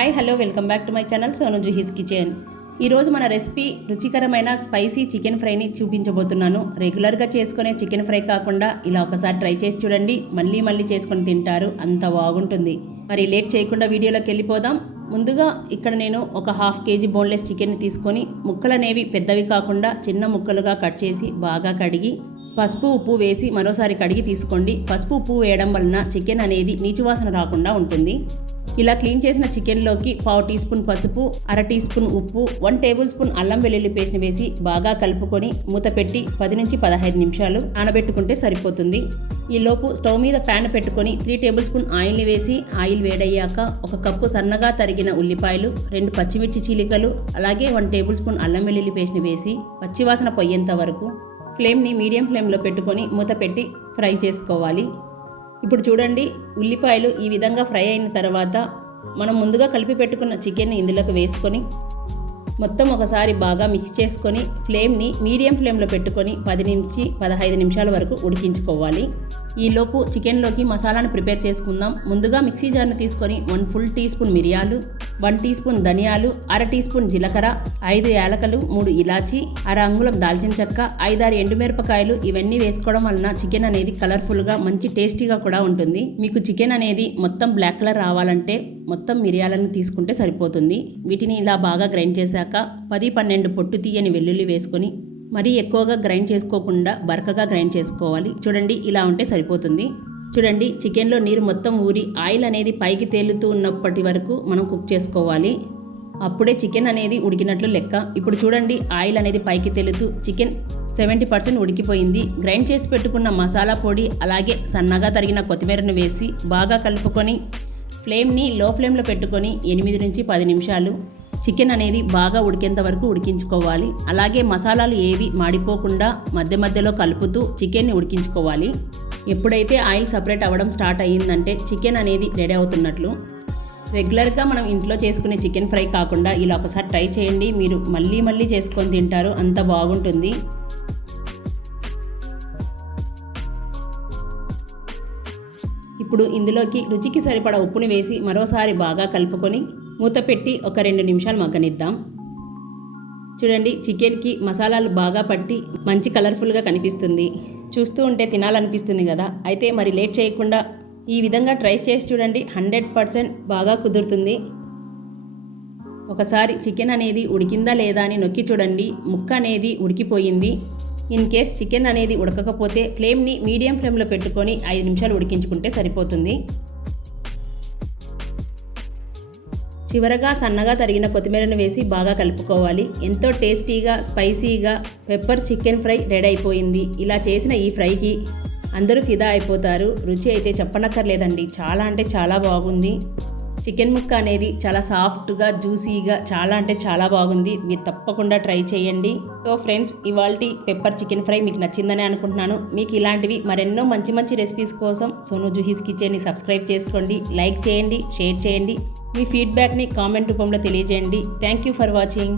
Hi hello welcome back to my channel Sonu Juhi's kitchen. ఈరోజు మన recipe రుచికరమైన స్పైసీ చికెన్ ఫ్రైని చూపించబోతున్నాను. రెగ్యులర్గా చేసుకునే చికెన్ ఫ్రై కాకుండా ఇలా ఒకసారి ట్రై చేసి చూడండి, మళ్ళీ మళ్ళీ చేసుకొని తింటారు, అంత బాగుంటుంది. మరి లేట్ చేయకుండా వీడియోలోకి వెళ్ళిపోదాం. ముందుగా ఇక్కడ నేను ఒక 1/2 కేజీ బోన్లెస్ చికెన్ని తీసుకొని ముక్కలు అనేవి పెద్దవి కాకుండా చిన్న ముక్కలుగా కట్ చేసి బాగా కడిగి పసుపు ఉప్పు వేసి మరోసారి కడిగి తీసుకోండి. పసుపు ఉప్పు వేయడం వలన చికెన్ అనేది నీచువాసన రాకుండా ఉంటుంది. ఇలా క్లీన్ చేసిన చికెన్లోకి 1/2 టీ స్పూన్ పసుపు, 1/2 టీ స్పూన్ ఉప్పు, 1 టేబుల్ స్పూన్ అల్లం వెల్లుల్లి పేస్ట్ని వేసి బాగా కలుపుకొని మూత పెట్టి 10 నుంచి 15 నిమిషాలు నానబెట్టుకుంటే సరిపోతుంది. ఈలోపు స్టవ్ మీద ప్యాన్ పెట్టుకొని 3 టేబుల్ స్పూన్ ఆయిల్ని వేసి ఆయిల్ వేడయ్యాక 1 కప్పు సన్నగా తరిగిన ఉల్లిపాయలు, 2 పచ్చిమిర్చి చీలికలు, అలాగే 1 టేబుల్ స్పూన్ అల్లం వెల్లుల్లి పేస్ట్ని వేసి పచ్చివాసన పోయేంత వరకు ఫ్లేమ్ని మీడియం ఫ్లేమ్లో పెట్టుకొని మూత పెట్టి ఫ్రై చేసుకోవాలి. ఇప్పుడు చూడండి, ఉల్లిపాయలు ఈ విధంగా ఫ్రై అయిన తర్వాత మనం ముందుగా కలిపి పెట్టుకున్న చికెన్ని ఇందులోకి వేసుకొని మొత్తం ఒకసారి బాగా మిక్స్ చేసుకొని ఫ్లేమ్ని మీడియం ఫ్లేమ్లో పెట్టుకొని 10 నుంచి 15 నిమిషాల వరకు ఉడికించుకోవాలి. ఈలోపు చికెన్లోకి మసాలాను ప్రిపేర్ చేసుకుందాం. ముందుగా మిక్సీ జార్ని తీసుకొని 1 ఫుల్ టీ స్పూన్ మిరియాలు, 1 టీ స్పూన్ ధనియాలు, 1/2 టీ స్పూన్ జీలకర్ర, 5 యాలకలు, 3 ఇలాచి, 1/2 అంగుళం దాల్చిన చెక్క, 5-6 ఎండుమిరపకాయలు ఇవన్నీ వేసుకోవడం వలన చికెన్ అనేది కలర్ఫుల్గా మంచి టేస్టీగా కూడా ఉంటుంది. మీకు చికెన్ అనేది మొత్తం బ్లాక్ కలర్ రావాలంటే మొత్తం మిరియాలను తీసుకుంటే సరిపోతుంది. వీటిని ఇలా బాగా గ్రైండ్ చేశాక 10-12 పొట్టు తీయని వెల్లుల్లి వేసుకొని మరీ ఎక్కువగా గ్రైండ్ చేసుకోకుండా బరకగా గ్రైండ్ చేసుకోవాలి. చూడండి, ఇలా ఉంటే సరిపోతుంది. చూడండి, చికెన్లో నీరు మొత్తం ఊరి ఆయిల్ అనేది పైకి తేలుతూ ఉన్నప్పటి వరకు మనం కుక్ చేసుకోవాలి. అప్పుడే చికెన్ అనేది ఉడికినట్లు లెక్క. ఇప్పుడు చూడండి, ఆయిల్ అనేది పైకి తేలుతూ చికెన్ 70% ఉడికిపోయింది. గ్రైండ్ చేసి పెట్టుకున్న మసాలా పొడి అలాగే సన్నగా తరిగిన కొత్తిమీరను వేసి బాగా కలుపుకొని ఫ్లేమ్ని లో ఫ్లేమ్లో పెట్టుకొని 8 నుంచి 10 నిమిషాలు చికెన్ అనేది బాగా ఉడికేంత వరకు ఉడికించుకోవాలి. అలాగే మసాలాలు ఏవి మాడిపోకుండా మధ్య మధ్యలో కలుపుతూ చికెన్ని ఉడికించుకోవాలి. ఎప్పుడైతే ఆయిల్ సపరేట్ అవ్వడం స్టార్ట్ అయ్యిందంటే చికెన్ అనేది రెడీ అవుతున్నట్లు. రెగ్యులర్గా మనం ఇంట్లో చేసుకునే చికెన్ ఫ్రై కాకుండా ఇలా ఒకసారి ట్రై చేయండి, మీరు మళ్ళీ మళ్ళీ చేసుకొని తింటారు, అంత బాగుంటుంది. ఇప్పుడు ఇందులోకి రుచికి సరిపడా ఉప్పుని వేసి మరోసారి బాగా కలుపుకొని మూత పెట్టి ఒక 2 నిమిషాలు మగ్గనిద్దాం. చూడండి, చికెన్కి మసాలాలు బాగా పట్టి మంచి కలర్ఫుల్గా కనిపిస్తుంది. చూస్తూ ఉంటే తినాలనిపిస్తుంది కదా. అయితే మరి లేట్ చేయకుండా ఈ విధంగా ట్రై చేసి చూడండి, 100% బాగా కుదురుతుంది. ఒకసారి చికెన్ అనేది ఉడికిందా లేదా అని నొక్కి చూడండి, ముక్క అనేది ఉడికిపోయింది. ఇన్ కేస్ చికెన్ అనేది ఉడకకపోతే ఫ్లేమ్ని మీడియం ఫ్లేమ్లో పెట్టుకొని 5 నిమిషాలు ఉడికించుకుంటే సరిపోతుంది. చివరగా సన్నగా తరిగిన కొత్తిమీరను వేసి బాగా కలుపుకోవాలి. ఎంతో టేస్టీగా స్పైసీగా పెప్పర్ చికెన్ ఫ్రై రెడీ అయిపోయింది. ఇలా చేసిన ఈ ఫ్రైకి అందరూ ఫిదా అయిపోతారు. రుచి అయితే చెప్పనక్కర్లేదండి, చాలా అంటే చాలా బాగుంది. చికెన్ ముక్క అనేది చాలా సాఫ్ట్గా జ్యూసీగా చాలా అంటే చాలా బాగుంది. మీరు తప్పకుండా ట్రై చేయండి. సో ఫ్రెండ్స్, ఇవాల్టి పెప్పర్ చికెన్ ఫ్రై మీకు నచ్చిందని అనుకుంటున్నాను. మీకు ఇలాంటివి మరెన్నో మంచి మంచి రెసిపీస్ కోసం సోను జుహీస్ కిచెన్ని సబ్స్క్రైబ్ చేసుకోండి, లైక్ చేయండి, షేర్ చేయండి. మీ ఫీడ్బ్యాక్ని కామెంట్ రూపంలో తెలియజేయండి. Thank you for watching.